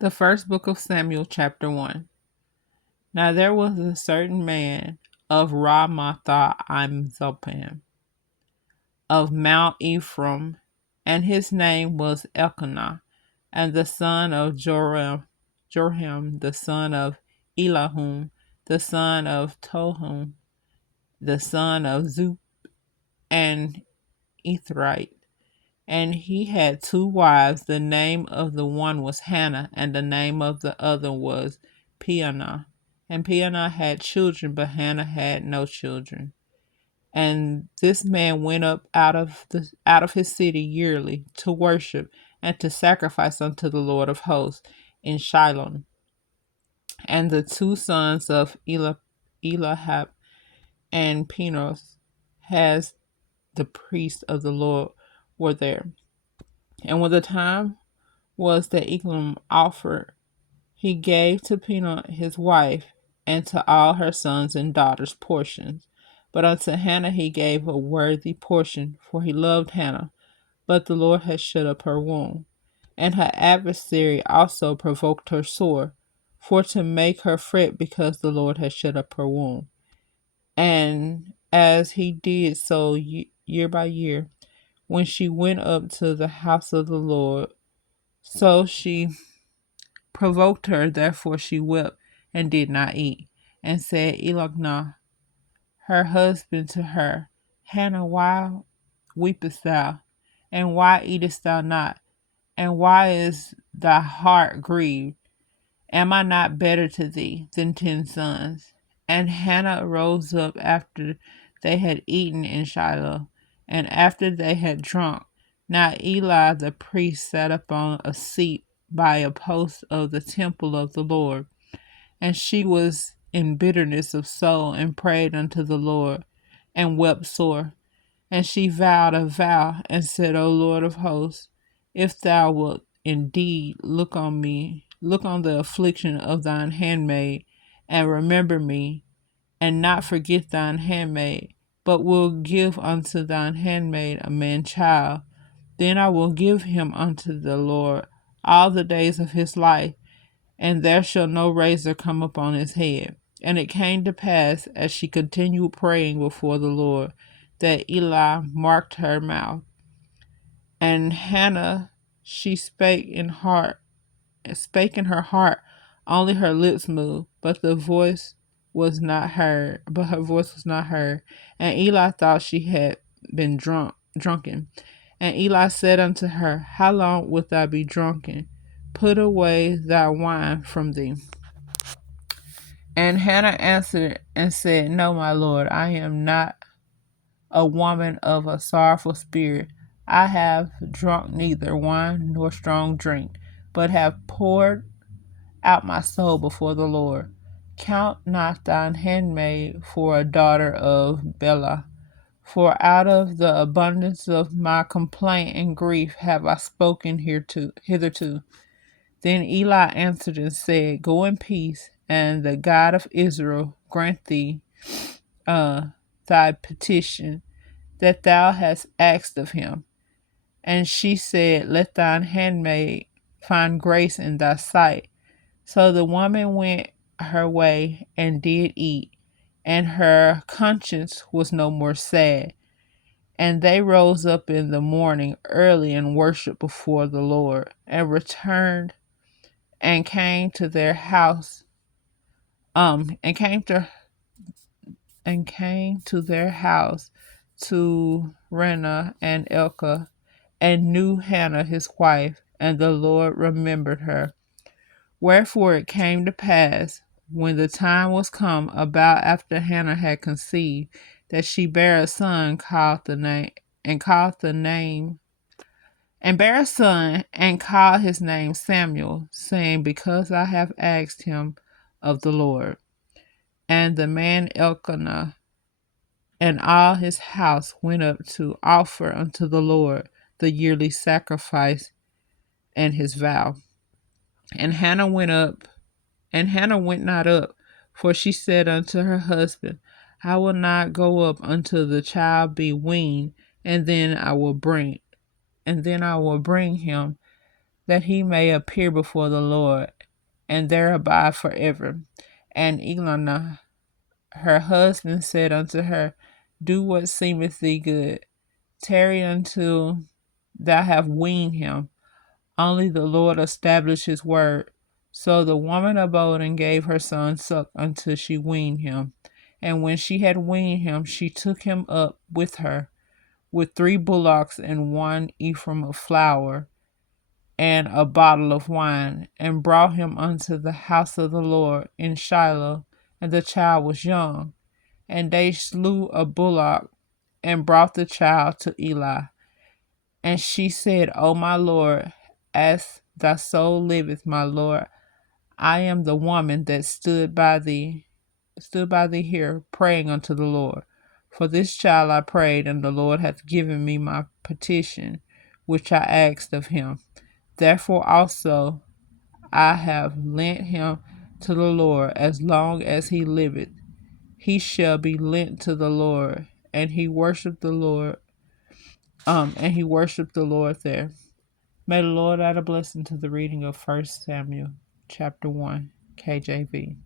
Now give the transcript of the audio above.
The first book of Samuel, chapter 1. Now there was a certain man of Ramathaim Zophim, of Mount Ephraim, and his name was Elkanah, and the son of Jorham, the son of Elahum, the son of Tohum, the son of Zup, and Ethrite. And he had two wives. The name of the one was Hannah, and the name of the other was Peanah. And Peanah had children, but Hannah had no children. And this man went up out of his city yearly to worship and to sacrifice unto the Lord of hosts in Shiloh. And the two sons of Elihab and Pinos, as the priest of the Lord, were there. And when the time was that Elam offered, he gave to Peninnah his wife, and to all her sons and daughters portions. But unto Hannah he gave a worthy portion, for he loved Hannah. But the Lord had shut up her womb. And her adversary also provoked her sore, for to make her fret, because the Lord had shut up her womb. And as he did so year by year, when she went up to the house of the Lord, so she provoked her, therefore she wept and did not eat. And said Elkanah, her husband, to her, Hannah, why weepest thou? And why eatest thou not? And why is thy heart grieved? Am I not better to thee than 10 sons? And Hannah rose up after they had eaten in Shiloh, and after they had drunk. Now Eli the priest sat upon a seat by a post of the temple of the Lord. And she was in bitterness of soul, and prayed unto the Lord, and wept sore. And she vowed a vow, and said, O Lord of hosts, if thou wilt indeed look on me, look on the affliction of thine handmaid, and remember me, and not forget thine handmaid, but will give unto thine handmaid a man child, then I will give him unto the Lord all the days of his life, and there shall no razor come upon his head. And it came to pass, as she continued praying before the Lord, that Eli marked her mouth. And Hannah, she spake in her heart, only her lips moved, but her voice was not heard. And Eli thought she had been drunken. And Eli said unto her, How long wilt thou be drunken? Put away thy wine from thee. And Hannah answered and said, No, my lord, I am not a woman of a sorrowful spirit. I have drunk neither wine nor strong drink, but have poured out my soul before the Lord. Count not thine handmaid for a daughter of Bela, for out of the abundance of my complaint and grief have I spoken hitherto. Then Eli answered and said, Go in peace, and the God of Israel grant thee thy petition that thou hast asked of him. And she said, Let thine handmaid find grace in thy sight. So the woman went her way and did eat, and her conscience was no more sad. And they rose up in the morning early and worshipped before the Lord, and returned and came to their house, and came to their house to Rena and Elka, and knew Hannah his wife, and the Lord remembered her. Wherefore it came to pass, when the time was come about after Hannah had conceived, that she bare a son, and called his name Samuel, saying, Because I have asked him of the Lord. And the man Elkanah and all his house went up to offer unto the Lord the yearly sacrifice and his vow. And Hannah went not up, for she said unto her husband, I will not go up until the child be weaned, and then I will bring him. that he may appear before the Lord, and there abide forever. And Elkanah her husband said unto her, Do what seemeth thee good. Tarry until thou have weaned him. Only the Lord established his word. So the woman abode and gave her son suck until she weaned him. And when she had weaned him, she took him up with her, with 3 bullocks and 1 ephah of flour, and a bottle of wine, and brought him unto the house of the Lord in Shiloh. And the child was young. And they slew a bullock, and brought the child to Eli. And she said, O my Lord, as thy soul liveth, my Lord, I am the woman that stood by thee here, praying unto the Lord. For this child I prayed, and the Lord hath given me my petition, which I asked of him. Therefore also I have lent him to the Lord as long as he liveth. He shall be lent to the Lord. And he worshiped the Lord. There. May the Lord add a blessing to the reading of 1 Samuel chapter 1, KJV.